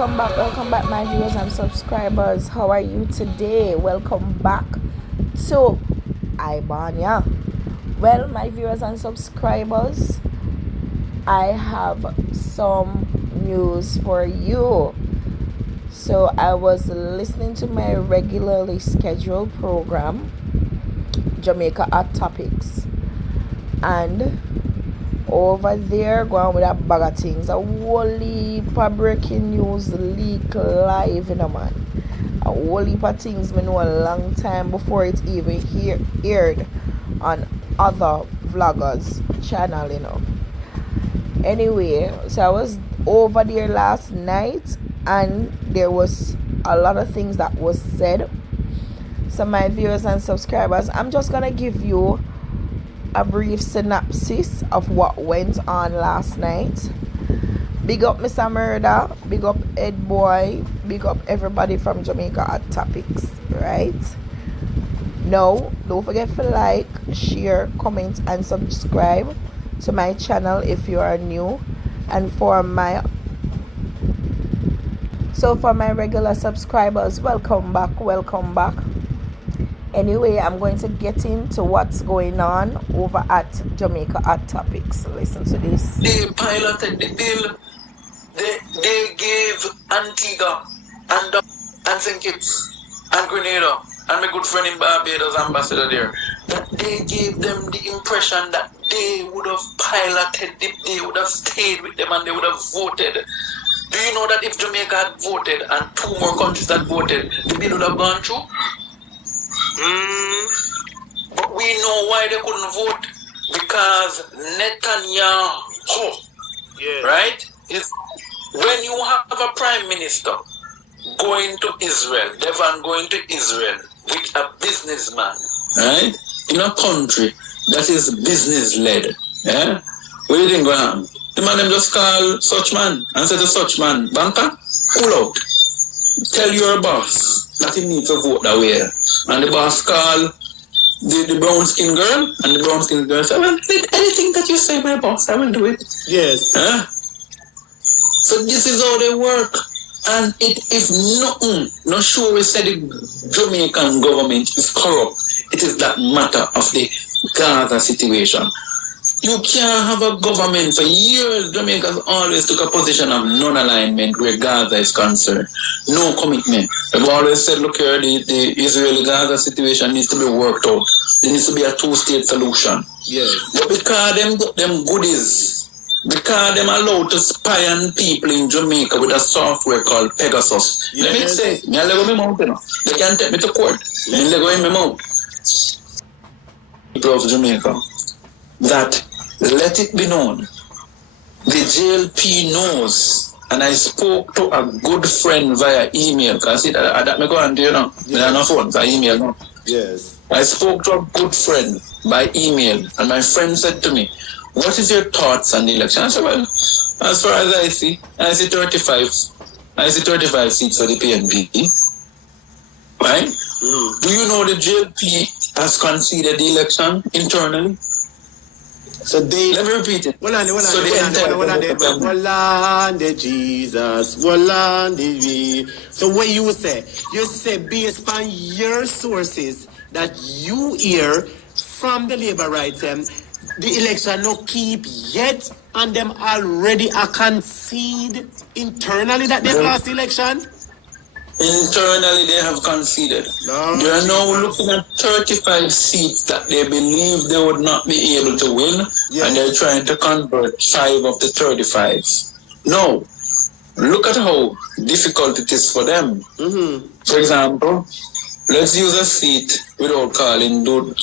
welcome back, my viewers and subscribers. How are you today? Welcome back to Ibanya. Well, my viewers and subscribers, I have some news for you. So, I was listening to my regularly scheduled program, Jamaica Hot Topics, and over there going with a bag of things, a whole heap of breaking news leak live, man. A whole heap of things me know a long time before it even aired on other vloggers channel. Anyway, so I was over there last night and there was a lot of things that was said. So my viewers and subscribers, I'm just gonna give you a brief synopsis of what went on last night. Big up Mr. Murder, big up Ed Boy, big up everybody from Jamaica Hot Topics, right? Now, don't forget to like, share, comment, and subscribe to my channel if you are new. And for my regular subscribers, welcome back. Anyway, I'm going to get into what's going on over at Jamaica Hot Topics. Listen to this. They piloted the bill. They gave Antigua and St. Kitts and Grenada and my good friend in Barbados, ambassador there, that they gave them the impression that they would have piloted it, they would have stayed with them and they would have voted. Do you know that if Jamaica had voted and two more countries had voted, the bill would have gone through? But we know why they couldn't vote. Because Netanyahu, right? When you have a prime minister going to Israel, Devon going to Israel with a businessman, right? In a country that is business-led, yeah? What do you think going on? The man them just call such man and say to such man, banker, pull out. Tell your boss that he needs to vote that way. And the boss call the brown skin girl, and the brown skin girl say, well, anything that you say, my boss, I will do it. Yes. Huh? So this is how they work. And if nothing, not sure we said the Jamaican government is corrupt, it is that matter of the Gaza situation. You can't have a government for years. Jamaica's always took a position of non-alignment where Gaza is concerned. No commitment. They've always said, look here, the Israeli-Gaza situation needs to be worked out. There needs to be a two-state solution. Yes. But because them goodies, because them allowed to spy on people in Jamaica with a software called Pegasus. Yes. Let me say, me let go my mouth, you know. They can't take me to court. Me let go in my mouth. People of Jamaica, that let it be known, the JLP knows, and I spoke to a good friend via email, because that me go on to, you know, yes. I no phone, by email, no. Yes. I spoke to a good friend by email, and my friend said to me, what is your thoughts on the election? I said, well, as far as I see 35 seats for the PNP, right? Do you know the JLP has conceded the election internally? So they... Let me repeat it. Hold on, Jesus. So what you say based on your sources that you hear from the labor rights, the election no keep yet, and them already a concede internally that they've lost the election? Internally, they have conceded. No, they are now looking at 35 seats that they believe they would not be able to win, yes. And they're trying to convert 5 of the 35. No, look at how difficult it is for them. For example, let's use a seat without do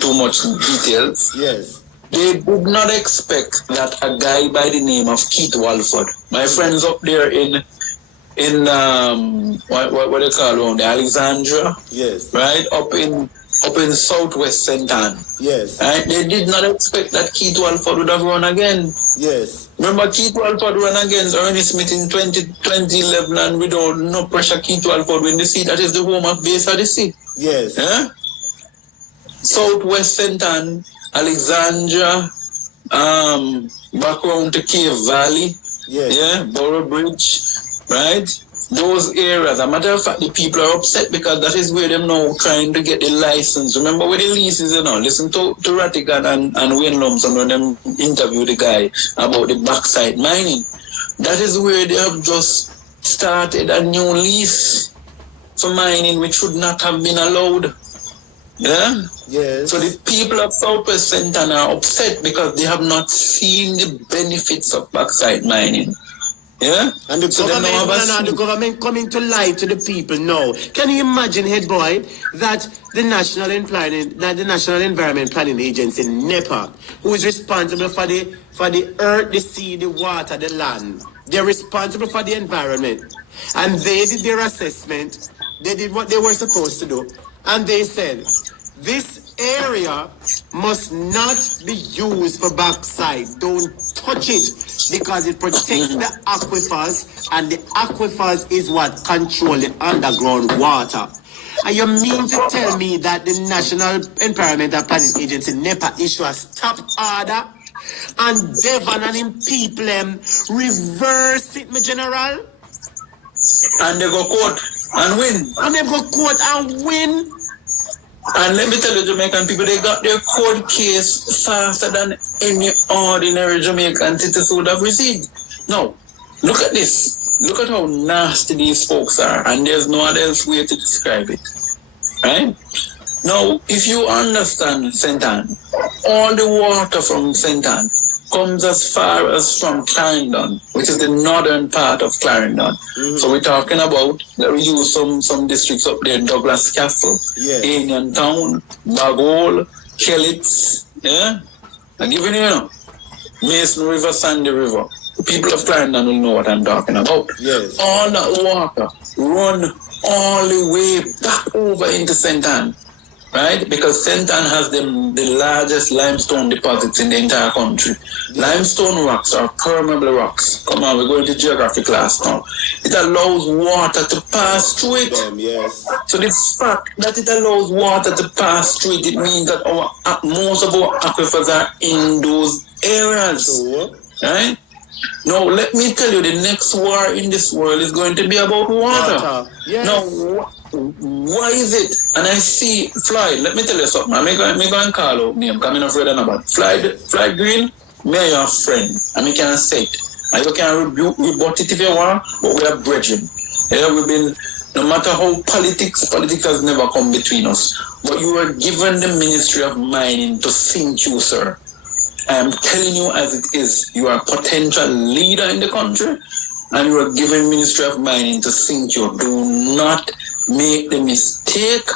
too much details. Yes. They did not expect that a guy by the name of Keith Walford, my friends up there in what they call around the Alexandria, yes, right, up in southwest St. Anne, yes, right. They did not expect that Keith Walford would have run again. Yes. Remember, Keith Walford ran against Ernie Smith in 2011, and without no pressure, Keith Walford win the seat. That is the home of base of the seat. Yes. Yeah? Southwest St. Anne, Alexandria, back around to Cave Valley, yes, yeah, Borough Bridge, right? Those areas, as a matter of fact, the people are upset because that is where they're now trying to get the license. Remember where the leases, listen to Ratigan and Wayne Lumsden when them interview the guy about the backside mining. That is where they have just started a new lease for mining, which should not have been allowed. Yeah? Yes. So the people of Southwest Santana are upset because they have not seen the benefits of backside mining. Yeah? And the government coming to lie to the people now. Can you imagine, head boy, that the National Environment Planning Agency, NEPA, who is responsible for the earth, the sea, the water, the land, they're responsible for the environment. And they did their assessment. They did what they were supposed to do. And they said, this area must not be used for backside. Don't touch it because it protects the aquifers, and the aquifers is what control the underground water. And you mean to tell me that the National Environmental Planning Agency, NEPA, issue a stop order and Devon and him people reverse it, my general? And they go court and win. And they go court and win? And let me tell you, Jamaican people, they got their court case faster than any ordinary Jamaican citizens would have received. Now, look at this. Look at how nasty these folks are, and there's no other else way to describe it. Right? Now, if you understand St. all the water from St. comes as far as from Clarendon, which is the northern part of Clarendon. Mm-hmm. So we're talking about, we use some districts up there, Douglas Castle, yes, Indian Town, Bagol, Kellits, yeah? I'm giving you, Mason River, Sandy River. The people of Clarendon will know what I'm talking about. Yes. All that water run all the way back over into St. Right? Because St. has the largest limestone deposits in the entire country. Yeah. Limestone rocks are permeable rocks. Come on, we're going to geography class now. It allows water to pass through it. Yes. So the fact that it allows water to pass through it means that most of our aquifers are in those areas. Sure. Right? Now, let me tell you, the next war in this world is going to be about water. Yes. Now, why is it? And I see Floyd, let me tell you something. I'm going to call out name, coming afraid of about Floyd Green, me and your friend. And I can say it. And you can rebut it if you want, but we are brethren. Yeah, we've been, no matter how politics has never come between us. But you were given the Ministry of Mining to sink you, sir. I am telling you as it is, you are a potential leader in the country, and you are given Ministry of Mining to sink you. Do not make the mistake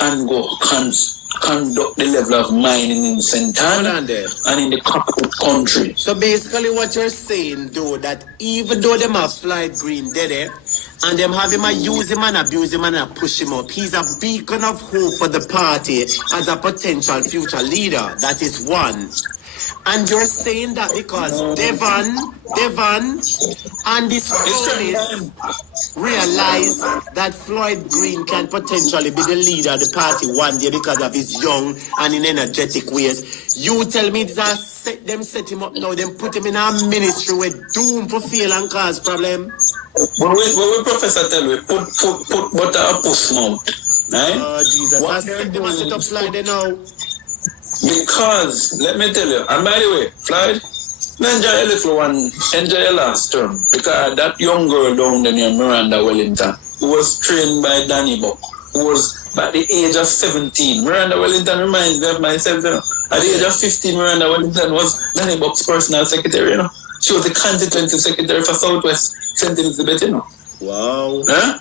and go conduct the level of mining in St. Anne and in the capital country. So basically what you're saying, though, that even though them have Floyd Green dead, and them have him use him and abuse him and push him up, he's a beacon of hope for the party as a potential future leader. That is one. And you're saying that because Devon and his cronies realize that Floyd Green can potentially be the leader of the party one day because of his young and in energetic ways. You tell me that set him up now, then put him in a ministry with doom for fail and cause problem. When we Professor tell we put butter up push mouth. Right? Oh Jesus, I set them set up Floyd now. Because, let me tell you, and by the way, Floyd, enjoy a little one, enjoy your last term. Because that young girl down there named Miranda Wellington, who was trained by Danny Buck, who was by the age of 17. Miranda Wellington reminds me of myself, you know. At the age of 15, Miranda Wellington was Danny Buck's personal secretary, you know. She was the constituency secretary for Southwest St. Elizabeth, you know. Wow. Huh?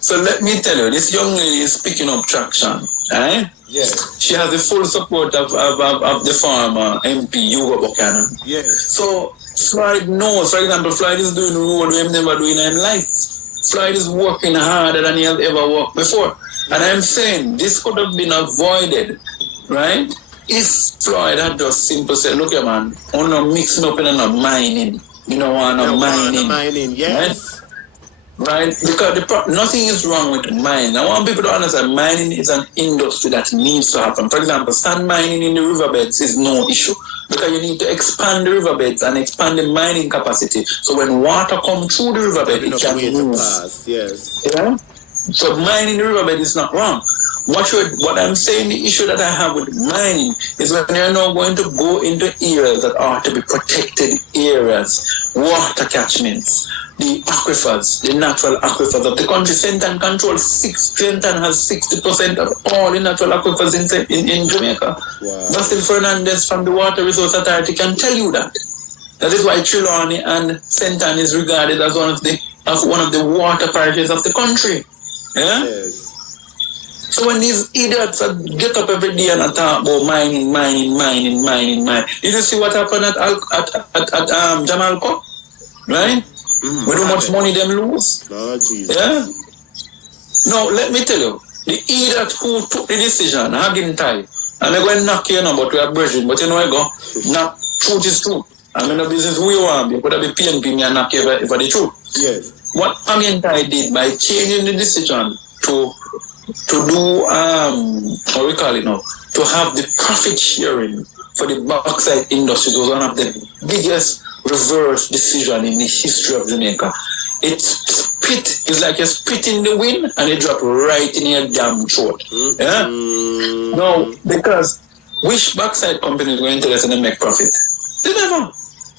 So let me tell you, this young lady is picking up traction, right? Yes. She has the full support of the former MP, Hugo Buchanan. Yes. So Floyd knows, for example, Floyd is doing a role we have never done in life. Floyd is working harder than he has ever worked before. And I'm saying this could have been avoided, right? If Floyd had just simply said, look here, man, I'm not mixing up in enough mining. You know, I'm not mining. Yes. Right? right? Because nothing is wrong with mining. I want people to understand mining is an industry that needs to happen. For example, sand mining in the riverbeds is no issue because you need to expand the riverbeds and expand the mining capacity. So when water comes through the riverbed, it can move. Yes. Yeah? So mining the riverbed is not wrong. What I'm saying, the issue that I have with mining is when you're now going to go into areas that are to be protected areas, water catchments, the aquifers, the natural aquifers of the country. Sentan controls Sentan has 60% of all the natural aquifers in Jamaica. Wow. Basil Fernandez from the Water Resource Authority can tell you that. That is why Trelawney and Sentan is regarded as one of the water parishes of the country. Yeah? Yes. So when these idiots get up every day and talk about mining, did you see what happened at Jamalco? Right? With how much money them lose? Lord Jesus. Yeah? No, let me tell you, the idiot who took the decision, Haggin tie, and they're going to knock you but we are bridging, but you know I go, knock, truth is truth. I'm in a business we want, you could have been PNP me and knock you for the truth. Yes. What Haggin tie did by changing the decision to do what we call it now, to have the profit sharing for the bauxite industry was one of the biggest reverse decision in the history of Jamaica. It's like you spit in the wind and it drop right in your damn throat. Yeah? No, because which bauxite companies were interested in make profit? They never.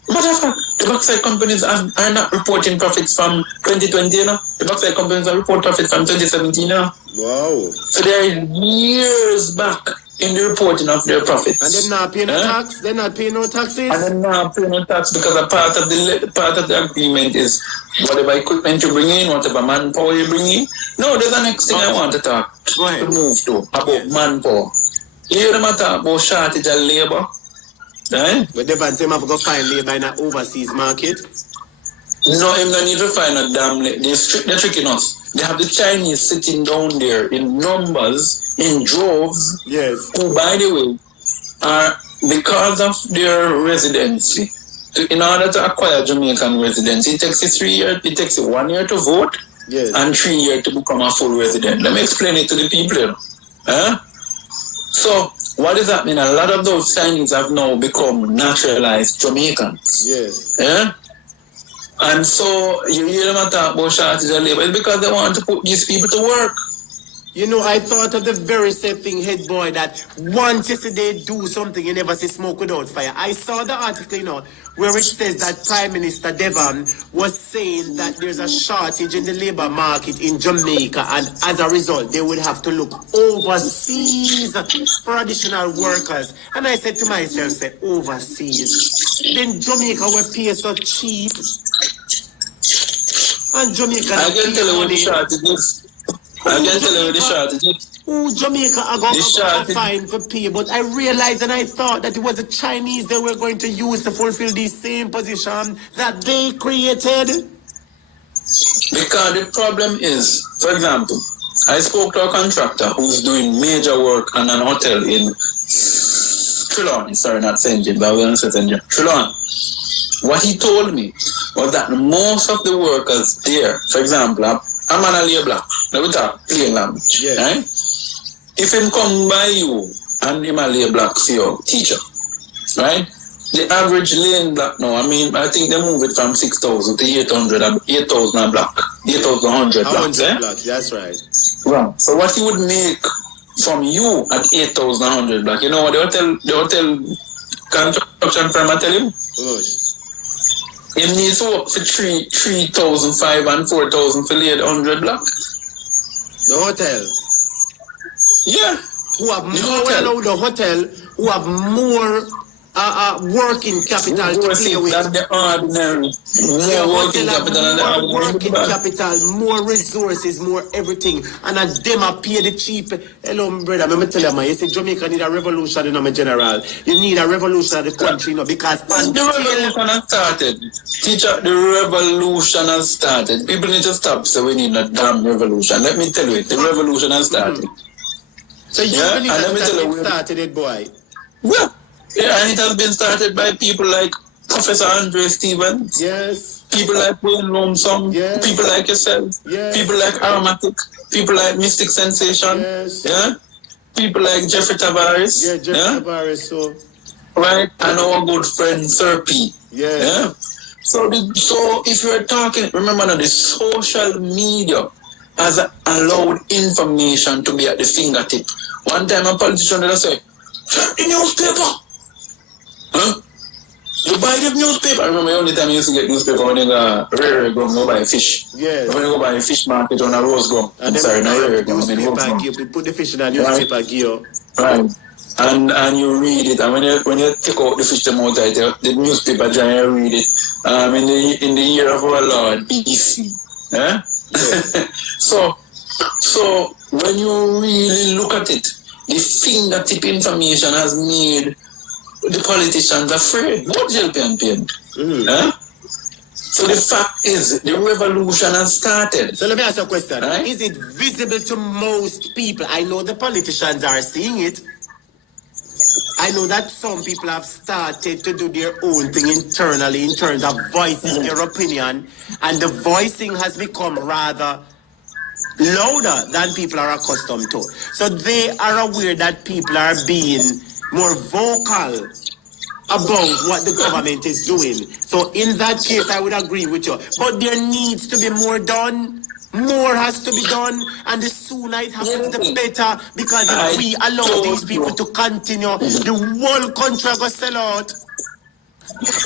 Matter of fact, the bauxite companies are not reporting profits from 2020, you know. The bauxite companies are reporting profits from 2017, you know. Wow. So they're years back in the reporting of their profits. And they're not paying no tax? They're not paying no taxes? And they're not paying no tax because a part of the agreement is whatever equipment you bring in, whatever manpower you bring in. No, there's the next thing I want to talk to move to about manpower. You hear them talk about shortage of labor? Right? But they want them to go find labor in an overseas market? No, him don't need to find a damn labor. They're tricking us. They have the Chinese sitting down there in numbers, in droves, yes, who, by the way, are, because of their residency, in order to acquire Jamaican residency, it takes 1 year to vote, yes, and 3 years to become a full resident. Let me explain it to the people, you know. Huh? So, what does that mean? A lot of those Chinese have now become naturalized Jamaicans. yes. Yeah? And so you hear them talk about shortage of labor. It's because they want to put these people to work. You know, I thought of the very same thing, head boy, that once yesterday do something, you never see smoke without fire. I saw the article, you know, where it says that Prime Minister Devon was saying that there's a shortage in the labor market in Jamaica, and as a result, they would have to look overseas for additional workers. And I said to myself, say, overseas? Then Jamaica will pay so cheap. And Jamaica... I can tell you what the shortage is. I can tell you the shortage. Oh, Jamaica are going to fine for pay, but I realized and I thought that it was the Chinese they were going to use to fulfill the same position that they created. Because the problem is, for example, I spoke to a contractor who's doing major work on an hotel in Trelawney. Sorry, not St. James, I was going to say St. James. Trelawney. What he told me was that most of the workers there, for example, I'm on a layer block. Let me talk plain language. Yes. Right? If him come by you and him a layer block for your teacher, right? The average lane block now, I think they move it from 6,000 to 800 a block. 8,100 blocks. 100 blocks, that's right. Right. So what he would make from you at 8,100 block, you know what the hotel construction firm I tell him? He needs to work for 3,500 and 4,000 for late 100 block. The hotel? Yeah. Who have more, the hotel, who have more working capital to play with. That's the ordinary. More working capital than the ordinary. More working capital, more resources, more everything. And at them I pay the cheap. Hello, my brother, let me tell you, man. You say Jamaica need a revolution, you know, my general. You need a revolution of the country, you know, because... The revolution has started. Teacher, the revolution has started. People need to stop saying we need a damn revolution. Let me tell you it. The revolution has started. So you believe that it has been started, boy? Yeah. Yeah, and it has been started by people like Professor Andre Stevens. Yes. People like Wayne Lonesome. Yes. People like yourself. Yes. People like Aromatic. People like Mystic Sensation. Yes. Yeah. People like Jeffrey Tavares. Yeah, Jeffrey Tavares, so. Right. And our good friend Sir P. Yes. Yeah. So if you're talking, remember now, the social media has allowed information to be at the fingertip. One time a politician did say, check the newspaper. Huh? You buy the newspaper. I remember the only time you used to get newspaper when you go buy fish. Yes. When you go buy a fish market on a rose gum. And you put the fish in a newspaper gear. Right. And you read it, and when you take out the fish them out, the newspaper dry, you read it. In the year of our Lord BC. Yeah? Yes. So when you really look at it, the fingertip information has made the politicians afraid. What jail campaign? Yeah? So the fact is, the revolution has started. So let me ask you a question. Right? Is it visible to most people? I know the politicians are seeing it. I know that some people have started to do their own thing internally in terms of voicing their opinion, and the voicing has become rather louder than people are accustomed to. So they are aware that people are being more vocal about what the government is doing. So in that case, I would agree with you. But there needs to be more done. More has to be done, and the sooner it happens, the better. Because if we allow these people to continue, the whole country will sell out.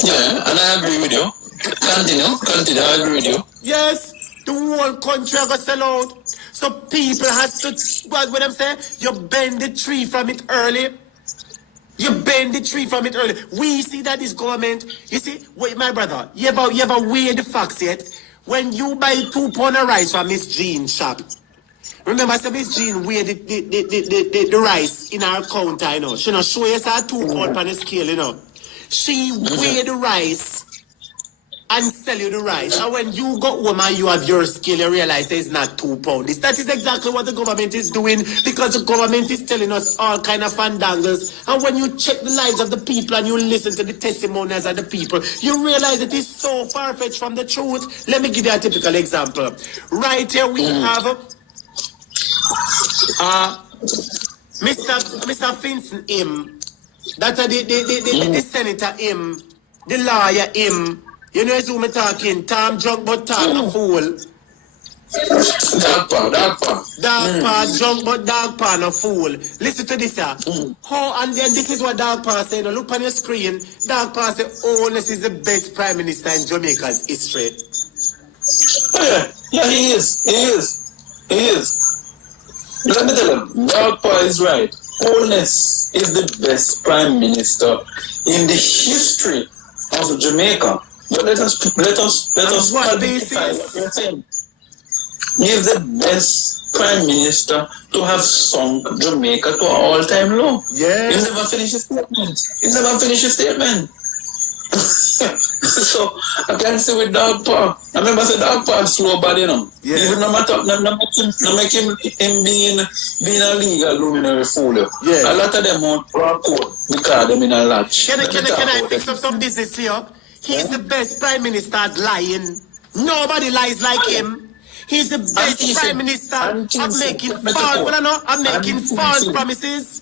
Yeah, and I agree with you. Continue, I agree with you. Yes, the whole country will sell out. So people has to, what I'm saying, you bend the tree from it early. You bend the tree from it early. We see that this government, you see, wait, my brother, you ever weigh the facts yet? When you buy 2 pounds of rice from Miss Jean's shop, remember, so Miss Jean weigh the rice in her counter, you know. She not show us her 2 pounds on the scale, you know. She weigh the rice and sell you the rice. And when you go home and you have your scale, you realize it's not 2 pounds. That is exactly what the government is doing, because the government is telling us all kind of fandangles. And when you check the lives of the people and you listen to the testimonies of the people, you realize it is so far-fetched from the truth. Let me give you a typical example. Right here we have Mr. Vincent M. That's the senator M. The lawyer M. You know who me talking? Tom drunk but talk a fool. Dog pa. Dog pa, drunk but dog pa no fool. Listen to this, sir. How, and then this is what dog pa say. Now look on your screen. Dog pa say, oh, this is the best prime minister in Jamaica's history. Oh, yeah, he is. Let me tell him, dog pa is right. Holness is the best prime minister in the history of Jamaica. But let us what qualify what you're saying. He is the best prime minister to have sunk Jamaica to an all-time low. Yes. He never finished his statement. So I can say with dog paw. I remember I said dog paw slow body, you know. Yes. Even no make him being a legal luminary fool. Yes. A lot of them want court because them in a lodge. Can I fix up some business here? He's the best prime minister at lying. Nobody lies like him. He's the best prime minister of making false promises.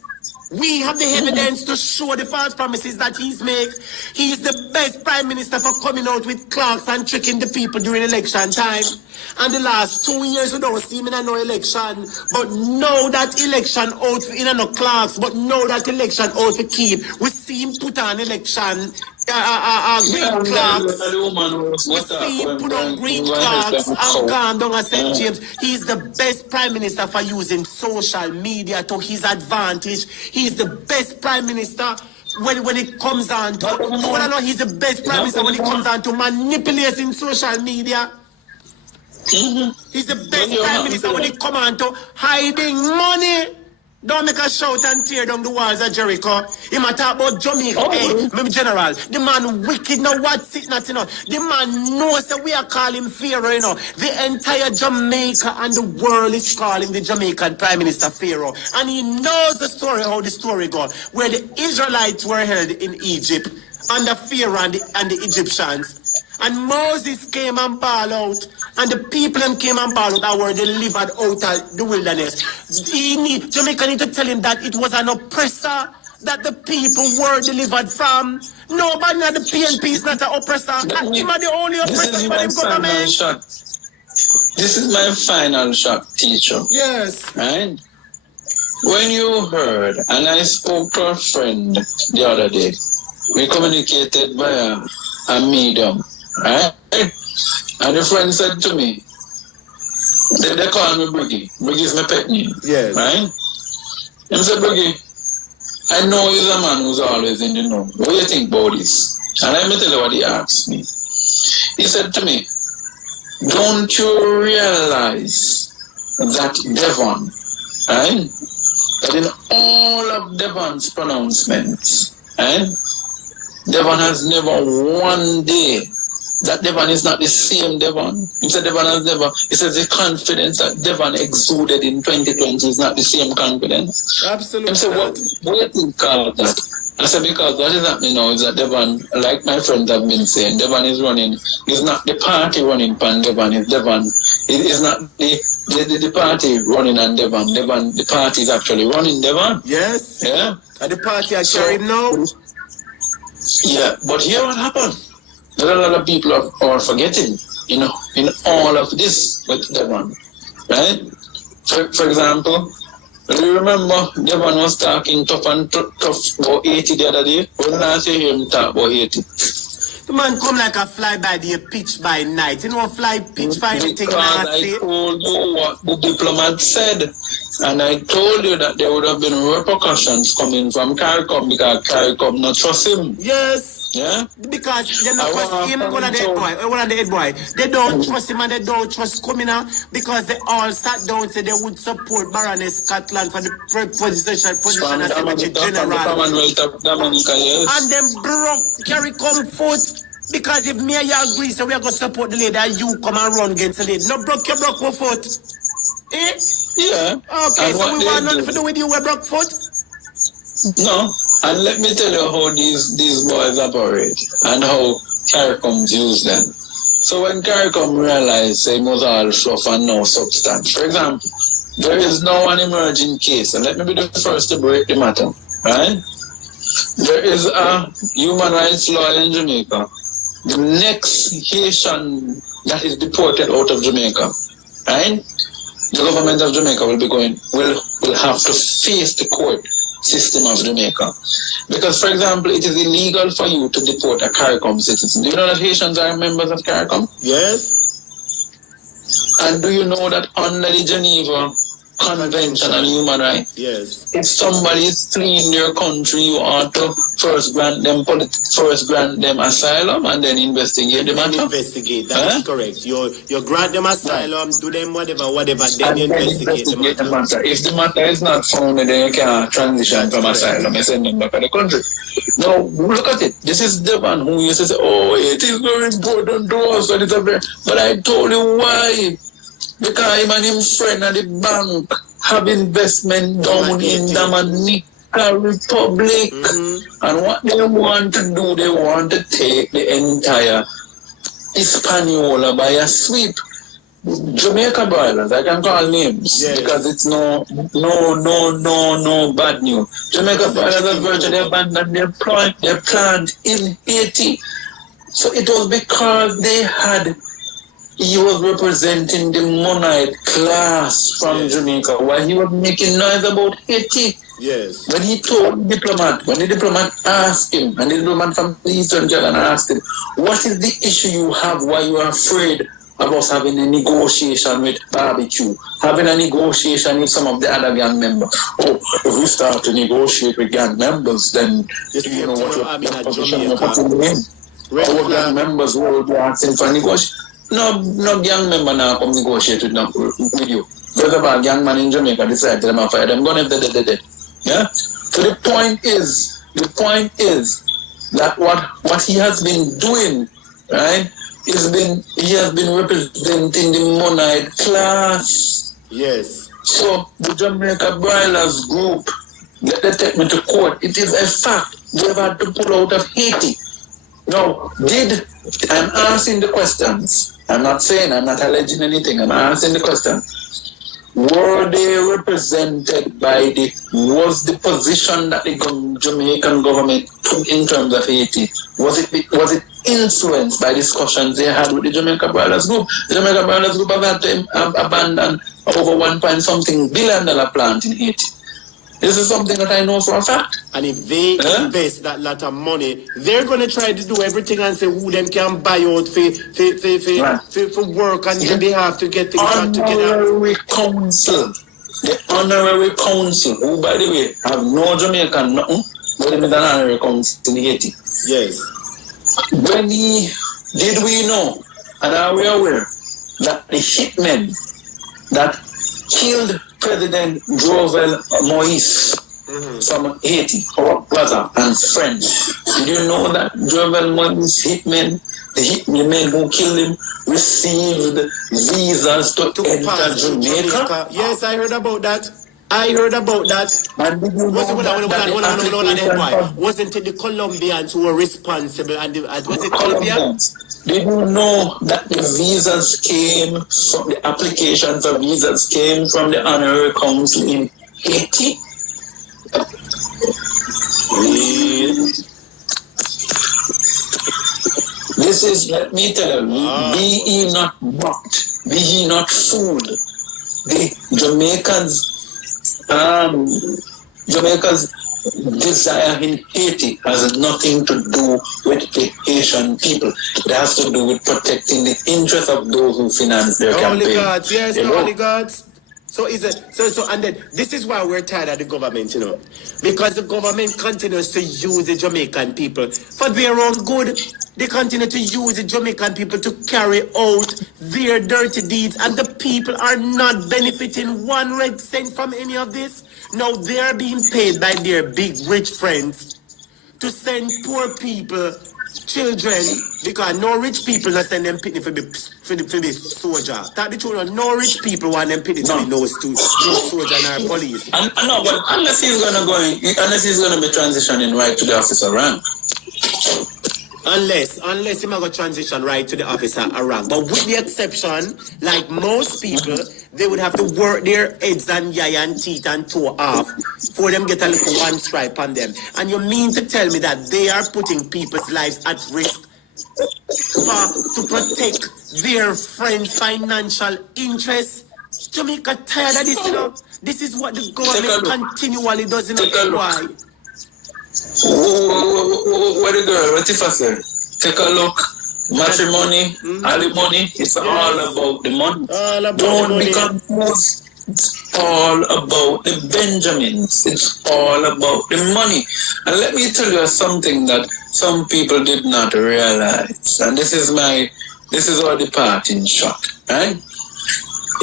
We have the evidence to show the false promises that he's made. He's the best prime minister for coming out with clocks and tricking the people during election time. And the last 2 years we don't see him in no election. But now that election out in no clocks, but now that election out for keep, we see him put on election green clocks. We see him put on green clocks and gone down at St. James. He's the best prime minister for using social media to his advantage. He's the best prime minister when it comes on to, he's the best prime minister when it comes on to manipulating social media. He's the best prime minister when it comes on to hiding money. Don't make a shout and tear down the walls of Jericho. He might talk about Jamaica. Hey, my general. The man wicked, no what's it not, you know. The man knows that we are calling Pharaoh, you know. The entire Jamaica and the world is calling the Jamaican Prime Minister Pharaoh. And he knows the story, how the story goes. Where the Israelites were held in Egypt under Pharaoh and the Egyptians. And Moses came and bawled out. And the people came and bawled out and were delivered out of the wilderness. Jamaica need to tell him that it was an oppressor that the people were delivered from. Nobody at the PNP is not an oppressor. And him are the only oppressor in the government. This is my final shot, teacher. Yes. Right? When you heard, and I spoke to a friend the other day, we communicated via a medium, right? And the friend said to me, they call me Briggy. Briggy is my pet name. Yes. Right? And said, Briggy, I know he's a man who's always in the know. What do you think about this? And let me tell you what he asked me. He said to me, don't you realize that Devon, right? That in all of Devon's pronouncements, right? Devon has never one day that Devon is not the same Devon. He said Devon has never, he says the confidence that Devon exuded in 2020 is not the same confidence. Absolutely. He said, what do you think of that? I said, because what is happening now is that Devon, like my friends have been saying, Devon is running, it's not the party running pan Devon, it's Devon, it is not the party running on Devon, the party is actually running Devon. Yes. Yeah. And the party are carrying now. Yeah, but here what happened? There are a lot of people are forgetting, you know, in all of this with Devon, right? For example, do you remember Devon was talking tough about Haiti the other day? When last you hear him talk about Haiti? The man come like a fly by day, pitch by night. You know, fly pitch by anything. Because I told you what the diplomat said. And I told you that there would have been repercussions coming from CARICOM because CARICOM not trust him. Yes. Yeah? Because they don't trust him, one of the head boy. They don't trust him and they don't trust Kumina because they all sat down and said they would support Baroness Scotland for the position as Secretary General. And them broke CARICOM foot. Because if me and you agree, so we are going to support the lady and you come and run against the lady. No broke your foot. Eh? Yeah. Okay, and so we want nothing to do with you, we broke foot? No. And let me tell you how these boys operate and how CARICOM use them. So when CARICOM realized they was all fluff and no substance, for example, there is now an emerging case, and let me be the first to break the matter, right? There is a human rights lawyer in Jamaica. The next Haitian that is deported out of Jamaica, right? The government of Jamaica will have to face the court system of Jamaica. Because, for example, it is illegal for you to deport a CARICOM citizen. Do you know that Haitians are members of CARICOM? Yes. And do you know that under the Geneva Convention on Human Rights, yes, if somebody is fleeing their country, you ought to first grant them asylum and then investigate the matter. Investigate, that's correct. You grant them asylum, do them whatever, then you investigate the matter. If the matter is not found, then you can transition from asylum and send them back to the country. Now, look at it. This is the man who used to say, oh, it is very important to us. But I told you why. Because him and his friend at the bank have investment down in Dominica Republic. And what they want to do, they want to take the entire Hispaniola by a sweep. Jamaica brothers, I can call names because it's no bad news. Jamaica brothers have virtually abandoned their plant in Haiti. So it was because he was representing the monarch class from Jamaica while he was making noise about Haiti. Yes. When he told the diplomat asked him, and the diplomat from the Eastern Carolina asked him, what is the issue you have why you are afraid of us having a negotiation with Barbecue, having a negotiation with some of the other gang members? Oh, if we start to negotiate with gang members, then you know what you're putting in. Our gang members will be asking for negotiation. no gang member now come negotiate with you. Because a gang man in Jamaica decide to them and fire them. Gonna have dead. Yeah? So the point is that what he has been doing, right, he has been representing the monarch class. Yes. So the Jamaica Broilers group, they take me to court. It is a fact. They have had to pull out of Haiti. Now, I'm asking the questions. I'm not alleging anything. I'm asking the question. Were they represented was the position that the Jamaican government took in terms of Haiti, was it influenced by discussions they had with the Jamaica Broilers Group? The Jamaica Broilers Group have had to abandon over $1 billion plant in Haiti. This is something that I know for a fact. And if they invest that lot of money, they're going to try to do everything and say who them can buy out for work and then they have to get things back together. The honorary council, who by the way have no Jamaican nothing, but they made an honorary council in Haiti. Yes. Did we know, and are we aware, that the hitmen that killed President Jovenel Moïse from Haiti, our brother and friend? Did you know that Jovenel Moïse hitmen, the men who killed him, received visas to enter Jamaica? Yes, I heard about that. And did you know wasn't it the Colombians who were responsible? And was it Colombians? Did you know that the visas came from the applications of visas came from the honorary council in Haiti? This is, let me tell you, be ye not mocked, be ye not fooled. The Jamaica's desire in Haiti has nothing to do with the Haitian people. It has to do with protecting the interests of those who finance their campaign. Oligarchs, yes, the oligarchs. So and then this is why we're tired of the government, because the government continues to use the Jamaican people for their own good. They continue to use the Jamaican people to carry out their dirty deeds, and the people are not benefiting 1 red cent from any of this. Now they are being paid by their big rich friends to send poor people children, because no rich people not send them pitney for the soldier. That the children, no rich people want them pitney to be no soldier nor police. No, but unless he's gonna be transitioning right to the officer rank. Unless he might go transition right to the officer rank. But with the exception, like most people, they would have to work their heads and eye and teeth and toe off for them get a little one stripe on them. And you mean to tell me that they are putting people's lives at risk to protect their friends' financial interests? Jamaica tired of this, This is what the government continually does, Why? What the girl, what if I say? Take a look. Matrimony, alimony, it's all about the money. Don't be confused. It's all about the Benjamins. It's all about the money. And let me tell you something that some people did not realize. And this is all the party in short, right?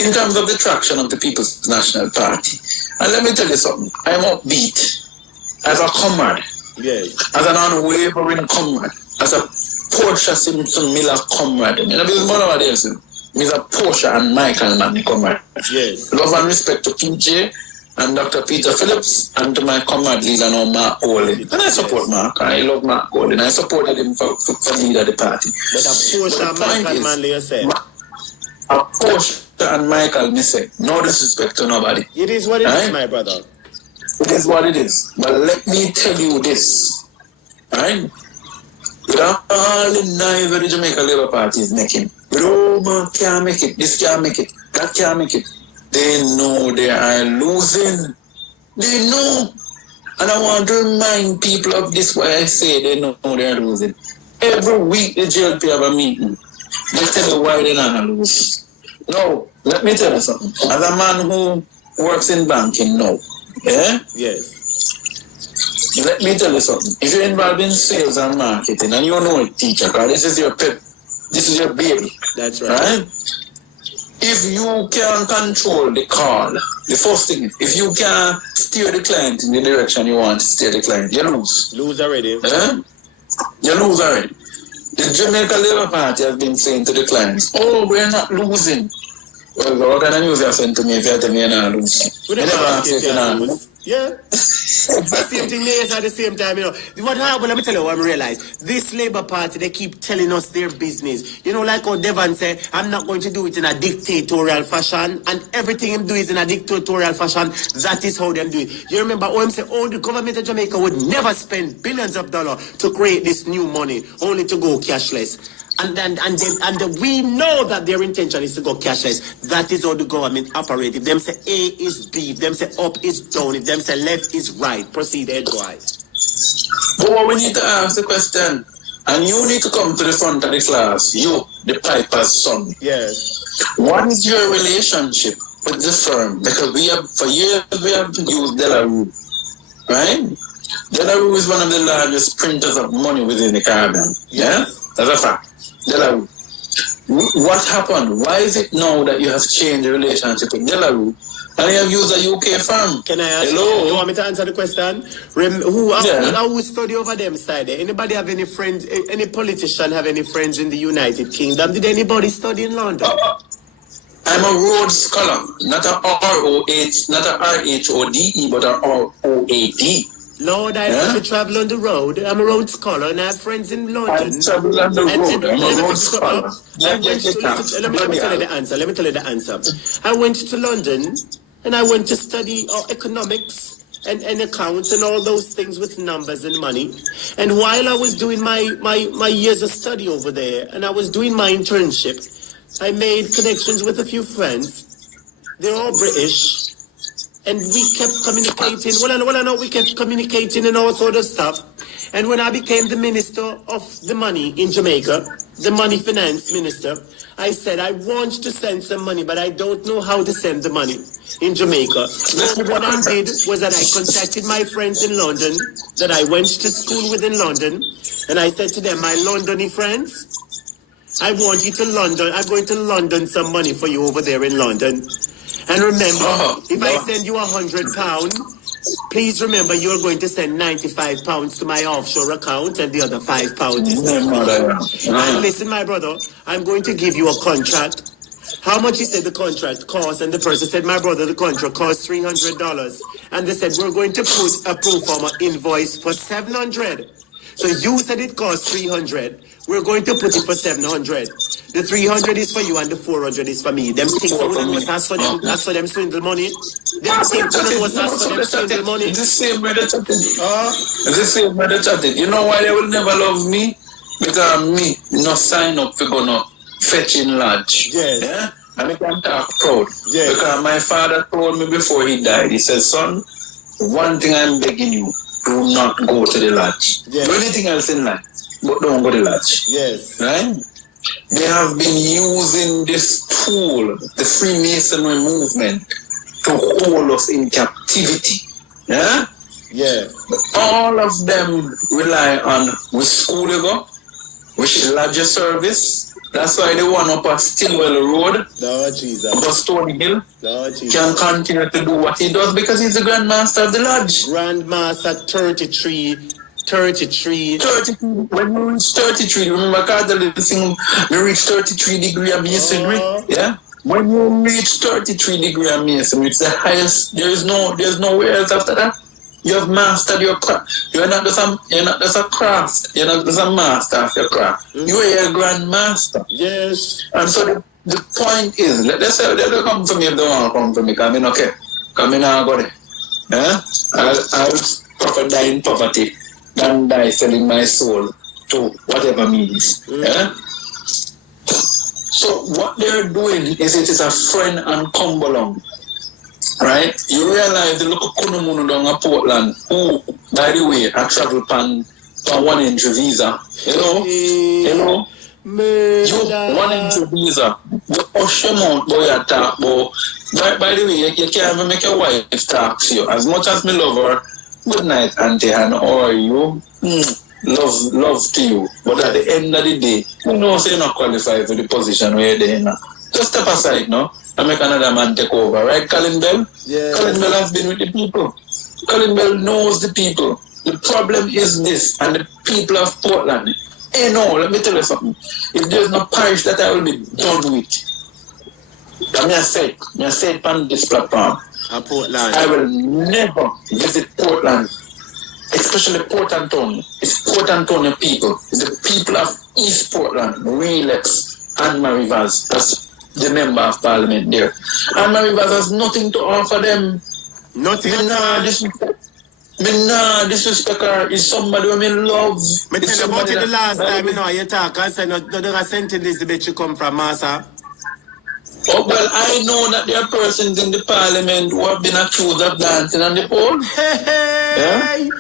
In terms of the traction of the People's National Party. And let me tell you something. I'm upbeat as a comrade. Yes. As an unwavering comrade. As a Portia Simpson Miller comrade. You know, there's more of this. Mr. Portia and Michael man comrade. Yes. Love and respect to PJ and Dr. Peter Phillips and to my comrade leader now, Mark Olin. And I support Mark. I love Mark Olin. I supported him for leader of the party. But a Portia and Michael man, you say? A Portia and Michael, me say. No disrespect to nobody. It is what it is, my brother. It is what it is. But let me tell you this. Right? With all the knife that the Jamaica Labour Party is making, man can't make it, this can't make it, that can't make it. They know they are losing. They know. And I want to remind people of this, why I say they know they are losing. Every week the JLP have a meeting. They tell you why they're not lose. No, let me tell you something. As a man who works in banking now, yeah? Yes. Let me tell you something. If you're involved in sales and marketing and you know it, teacher, because this is your pep This is your baby. That's right. Right? If you can control the call, the first thing, if you can steer the client in the direction you want to steer the client, you lose. Lose already. You lose already. The Jamaica Labour Party has been saying to the clients, oh, we're not losing. Well, what kind of news you are saying to me if you tell me you're not losing? We never ask if you're not losing. Yeah. It's the same thing there at the same time, you know. What happened, let me tell you what I realized. This Labour Party, they keep telling us their business. You know, like how Devon said, I'm not going to do it in a dictatorial fashion, and everything him do is in a dictatorial fashion. That is how them do it. You remember OM said, oh, the government of Jamaica would never spend billions of dollars to create this new money, only to go cashless. And we know that their intention is to go cashless. That is how the government operates. If them say A is B, if them say up is down, if them say left is right, proceed edgewise. But what we need to ask the question, and you need to come to the front of the class, you, the piper's son. Yes. What is your relationship with the firm? Because for years we have used Delarue, right? Delarue is one of the largest printers of money within the Caribbean. Yes. That's a fact. Delarue. What happened? Why is it now that you have changed the relationship with Delarue and you have used a UK firm? Can I ask Hello? you want me to answer the question? Who study over them side? Anybody have any friends, any politician have any friends in the United Kingdom? Did anybody study in London? I'm a Rhodes scholar, not a R-O-H, not a R-H-O-D-E, but a R-O-A-D. Lord, I have to travel on the road. I'm a road scholar and I have friends in London. I travel on the road. I'm a road scholar. Let me tell you the answer. Let me tell you the answer. I went to London and I went to study economics and accounts and all those things with numbers and money. And while I was doing my years of study over there and I was doing my internship, I made connections with a few friends. They're all British. And we kept communicating. Well, I know we kept communicating and all sort of stuff. And when I became the minister of the money in Jamaica, the money finance minister, I said, I want to send some money, but I don't know how to send the money in Jamaica. So what I did was that I contacted my friends in London, that I went to school with in London, and I said to them, my Londony friends, I want you to London. I'm going to London some money for you over there in London. And remember, if I send you £100, please remember you're going to send £95 to my offshore account and the other £5 is And listen, my brother, I'm going to give you a contract. How much you said the contract cost? And the person said, my brother, the contract costs $300. And they said, we're going to put a pro forma invoice for $700. So you said it costs $300. We're going to put it for $700. The $300 is for you and the $400 is for me. Them things I wouldn't know that's for them swindle money. Them things I wouldn't know that's for them swindle money. It's the same way they chatted. It's the same way they chatted. You know why they will never love me? Because me not sign up for gonna fetch in lodge. Yes. Yeah? And I can talk proud. Yes. Because my father told me before he died, he said, son, one thing I'm begging you, do not go to the lodge. Yes. Do anything else in life, but don't go to the lodge. Yes. Right? They have been using this tool, the Freemasonry movement, to hold us in captivity. Yeah? Yeah. All of them rely on which school you go, which lodge service. That's why the one up at Stilwell Road, Lord Jesus. up at Stony Hill, Lord Jesus. can continue to do what he does because he's the grandmaster of the lodge. Grandmaster 33. 33. When you reach 33, remember Carter sing, you reach 33 degree of masonry. Yeah? When you reach 33 degree of masonry, it's the highest. There's nowhere else after that. You have mastered your craft. You're not just a craft. You're not just a master of your craft. You are a grandmaster. Yes. And so the point is, let's say they don't come for me if they want to come for me. Come in, okay. Come in, I'll go there. Yeah? I'll prefer die in poverty than die selling my soul to whatever means. Yeah? So what they're doing is it is a friend and come along. Right? You realize the local Kunumunu down at Portland, who, by the way, I travel on 1 entry visa. You know? You 1 entry visa. The usher mount boy attack, boy. By the way, you can't even make your wife talk to you. As much as me love her, good night, auntie, and how are you? love to you. But at the end of the day, you know, say you're not qualified for the position where you're there now. Just step aside, no? And make another man take over, right, Colin Bell? Yes. Colin Bell has been with the people. Colin Bell knows the people. The problem is this, and the people of Portland. Hey, no, let me tell you something. If there's no parish that I will be done with, I say it on this platform. Portland. I will never visit Portland, especially Port Antonio. It's Port Antonio people. It's the people of East Portland, Relax, and Rivers. That's the member of parliament there. And Rivers has nothing to offer them. Nothing. Disrespect her is somebody who I love. Me tell you about it the last time, you know, you talk and say, no, sentence the bitch you come from, Massa. Oh, well, I know that there are persons in the parliament who have been accused of dancing on the pole. Hey!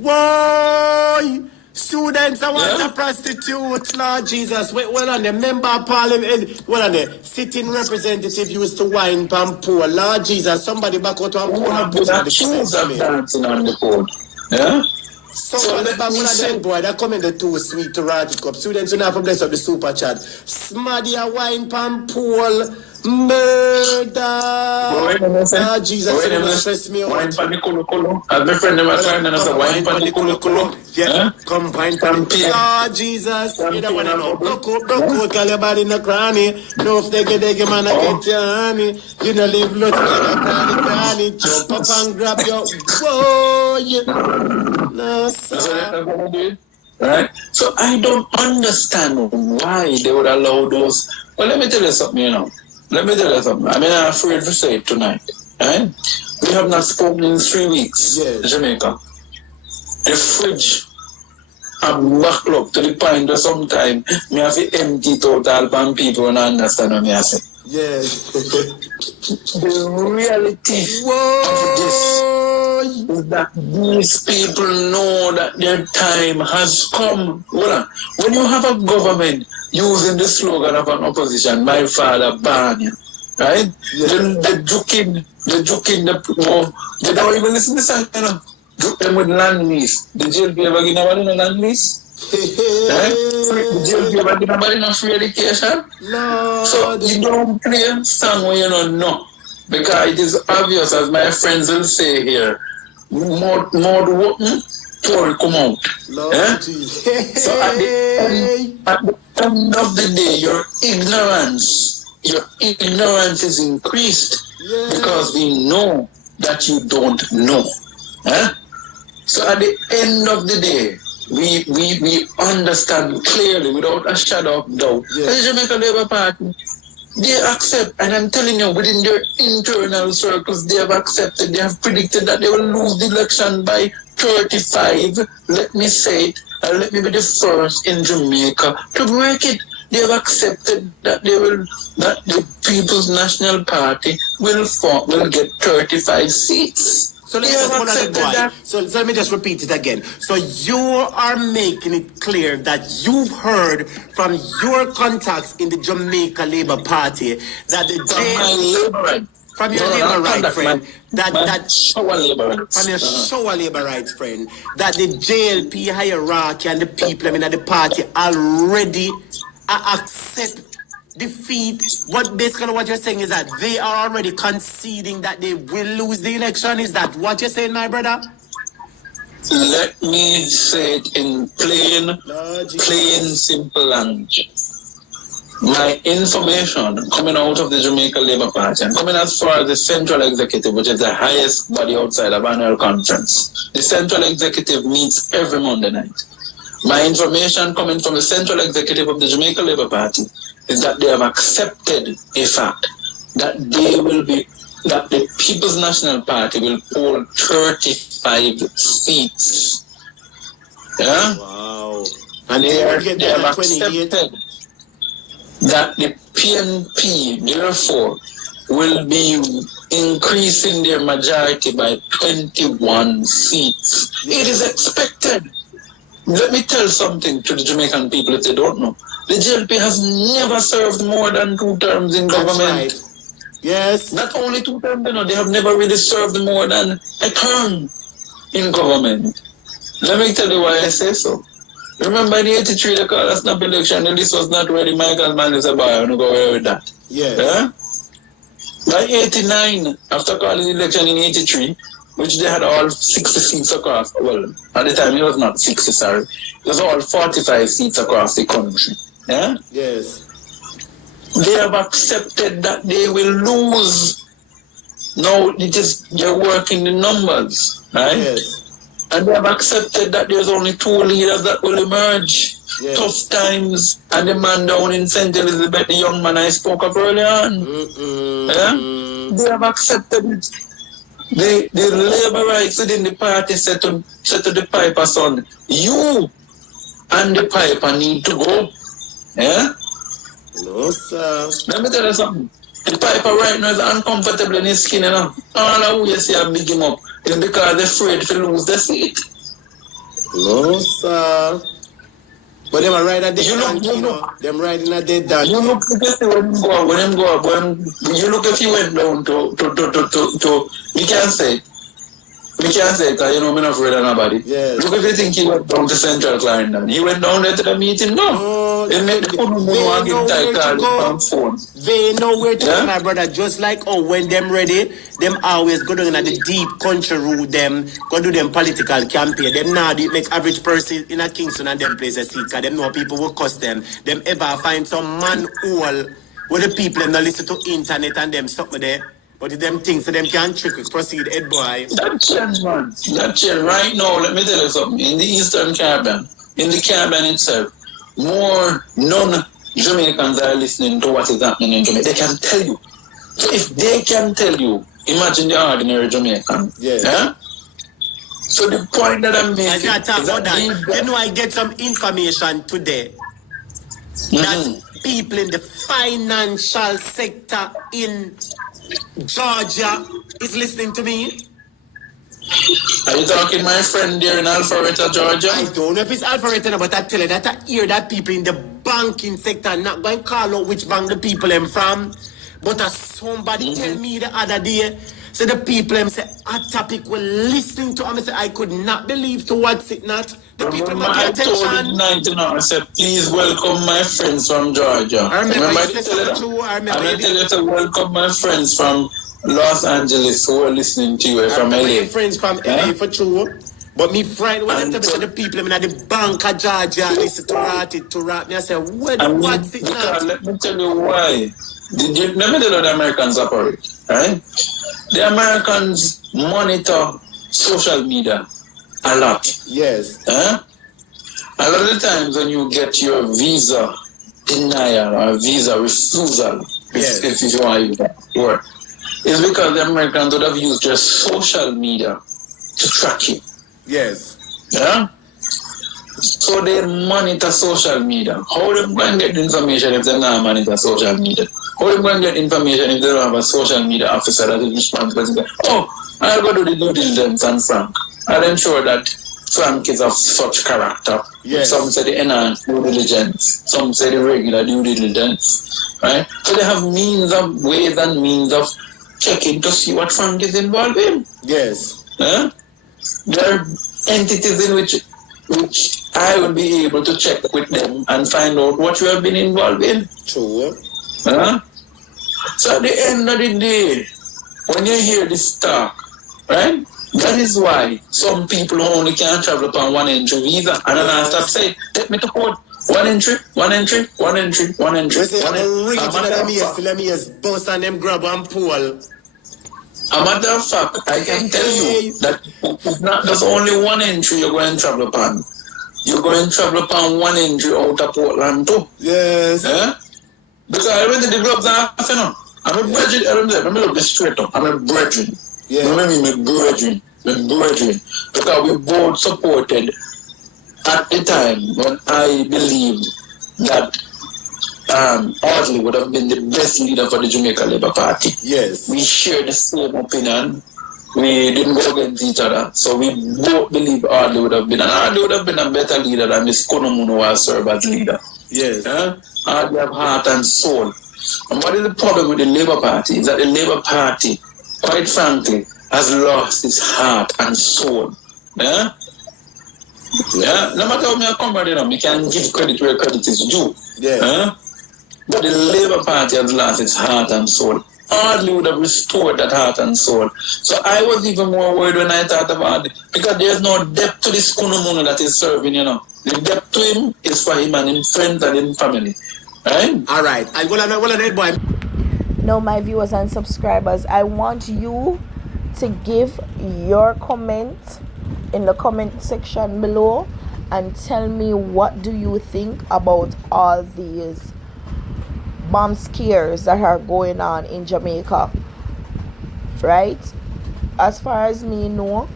Whoa! Students, I want a prostitute, Lord Jesus. Well, on the member of parliament, well, on the sitting representative used to wine pan pole. Lord Jesus, somebody back out one pole and put on the accused of dancing on the pole. Yeah? Somebody back one of them boy that come in the too sweet to write it up. Students, you know, from bless up the super chat. Smaddy a wine pan pole. Murder! Jesus, you stress me out. Wine pan the kulu. My friend never turned and I said, wine pan the kulu. Yeah, come wine pan the Lord Jesus, you don't want to know. Broke out, call your body in the cranny. No, if they get man, I get your honey. You don't live low to get granny. Jump up and grab your boy. No, sir. Right? So I don't understand why they would allow those. Well, let me tell you something, you know. Let me tell you something. I mean, I'm afraid to say it tonight. Right? We have not spoken in 3 weeks, Jamaica. The fridge I'm backlog to the point that sometimes me have to empty total and people don't understand what I say. Yes. The reality of this is that these people know that their time has come. Hold on. When you have a government using the slogan of an opposition, my father Barney, right? Yes. They're joking, they don't even listen to something, you know. Joke them with land lease. The JLP ever give nobody no land lease? Right? The JLP ever give nobody no free education? No. So you don't play a song when you don't know. Because it is obvious, as my friends will say here, more working, poor come out. So at the end of the day, your ignorance is increased because we know that you don't know. So at the end of the day, we understand clearly, without a shadow of doubt, the Jamaica Labour Party, they accept, and I'm telling you, within their internal circles, they have accepted, they have predicted that they will lose the election by 35. Let me say it, and let me be the first in Jamaica to break it. They have accepted that that the People's National Party will get 35 seats. So let me just repeat it again. So you are making it clear that you've heard from your contacts in the Jamaica Labour Party that the from your labor rights friend, from your shower labor rights friend, that the JLP hierarchy and the people in the party already accept defeat. What basically what you're saying is that they are already conceding that they will lose the election. Is that what you're saying, my brother? Let me say it in plain, simple language. My information coming out of the Jamaica Labour Party and coming as far as the Central Executive, which is the highest body outside of annual conference. The Central Executive meets every Monday night. My information coming from the Central Executive of the Jamaica Labour Party is that they have accepted a fact that that the People's National Party will hold 35 seats. Yeah? Wow. And they have accepted that the PNP, therefore, will be increasing their majority by 21 seats. It is expected. Let me tell something to the Jamaican people if they don't know. The JLP has never served more than 2 terms in government. Right. Yes. Not only 2 terms, they have never really served more than a term in government. Let me tell you why I say so. Remember in 83 they called a snap election, and this was not ready. Michael Mann said, boy, I'm going to go away with that. Yes. Yeah? By 89, after calling the election in 83, which they had all 60 seats across, well, at the time it was not 60, sorry. It was all 45 seats across the country. Yeah? Yes. They have accepted that they will lose. Now it is they're working the numbers, right? Yes. And they have accepted that there's only 2 leaders that will emerge. Yes. Tough times, and the man down in St. Elizabeth, the young man I spoke of earlier on. Yeah? They have accepted it. The labor rights within the party said to the Piper son, you and the Piper need to go. Yeah? No, sir. Let me tell you something. The Piper right now is uncomfortable in his skin, you know. All of you see him big him up is because they're afraid to lose the seat. No, sir. But them are riding a dead donkey, you know. Them riding a dead donkey. You look if you go up, you look if you went down to we can't say because you know, I'm not afraid of nobody. Yes. Look if you think he went down to Central Clarendon. He went down there to the meeting, no. They know where to go. They know where to go, my brother. Just like when them ready, them always go down at the deep country route, them go do them political campaign. Them now they make average person in a Kingston and them place a seat, because them know people will cost them. Them ever find some man where the people them not listen to internet and them stuck with there. But if them things so them can trick it, proceed, head boy. That change, man. That change. Right now, let me tell you something. In the Eastern Caribbean, in the Caribbean itself, more non-Jamaicans are listening to what is happening in Jamaica. They can tell you. So if they can tell you, imagine the ordinary Jamaican. Yes. Yeah? So the point that I'm making is that you know, I get some information today that people in the financial sector in Georgia is listening to me. Are you talking my friend there in Alpharetta, Georgia? I don't know if it's Alpharetta, but I tell you that I hear that people in the banking sector, I'm not going to call out which bank the people am from, but somebody tell me the other day, so the people am say, a topic we're listening to, I say, I could not believe towards it not. The people might pay attention. I told I said, please welcome my friends from Georgia. I remember I tell you to welcome my friends from Los Angeles who are listening to you from LA. My friends from LA for true. But me friend, when I tell me the people in the bank of Georgia, listen to rap me, I say, what's it not? Let me tell you why. Let me tell you how the Americans operate. Right? The Americans monitor social media a lot. Yes. A lot of the times when you get your visa denial or visa refusal, if you want to use that word, it's because the Americans would have used their social media to track you. Yes. Yeah? So they monitor social media. How they going to get information if they not monitor social media? How they going to get information if they don't have a social media officer that is responsible? I'll go do the due diligence on Frank. I'll ensure that Frank is of such character. Yes. Some say the enhanced due diligence. Some say the regular due diligence. Right? So they have ways and means of checking to see what Frank is involved in. Yes. There are entities in which I will be able to check with them and find out what you have been involved in. True. So at the end of the day, when you hear this talk, right, that is why some people only can travel upon one entry visa. And then I stop saying, take me to court. One entry. Listen, let me just bounce on them, grab one pool. A matter of fact, I can tell you that it's not just only one entry you're going to travel upon. You're going to travel upon one entry out of Portland too. Yes. Because I went to the gloves off, you know. I'm a brethren. Let me look this straight up. I'm a brethren. Yeah. Remember me, brethren. Because we both supported at the time when I believed that Audley would have been the best leader for the Jamaica Labour Party. Yes. We shared the same opinion. We didn't go against each other. So we both believe Audley would have been. And Audley would have been a better leader than Miss Konomuno was served as leader. Yes. Audley have heart and soul. And what is the problem with the Labour Party? Is that the Labour Party, quite frankly, has lost its heart and soul. Yeah, no matter how me come right, me can give credit where credit is due. Yeah. But the Labour Party has lost its heart and soul. Hardly would have restored that heart and soul. So I was even more worried when I thought about it, because there's no depth to this Kunumono that is serving, you know. The depth to him is for him and his friends and his family. Right? All right. I will boy. Now, my viewers and subscribers, I want you to give your comment in the comment section below and tell me what do you think about all these bomb scares that are going on in Jamaica, right? As far as me know,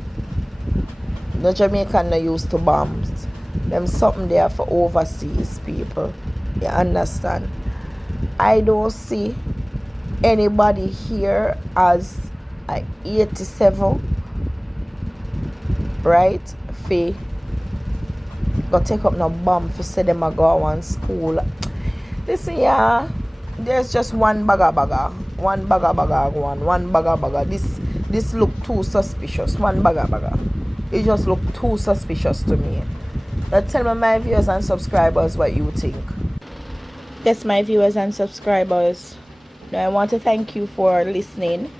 the Jamaican are used to bombs. Them something there for overseas people. You understand? I don't see anybody here as a 87, right? Fi go take up no bomb for say them a go on school. Listen, yeah, there's just one bagger, one bagger. This look too suspicious. One bagger. It just look too suspicious to me. Now tell me, my viewers and subscribers, what you think. Yes, my viewers and subscribers, now I want to thank you for listening.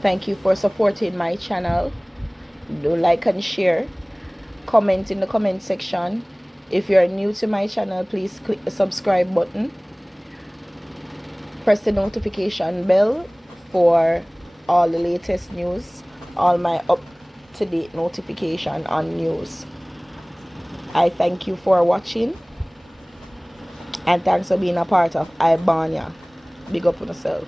Thank you for supporting my channel. Do like and share. Comment in the comment section. If you're new to my channel, please click the subscribe button. Press the notification bell for all the latest news, all my up-to-date notification on news. I thank you for watching, and thanks for being a part of Ibania. Big up on yourself.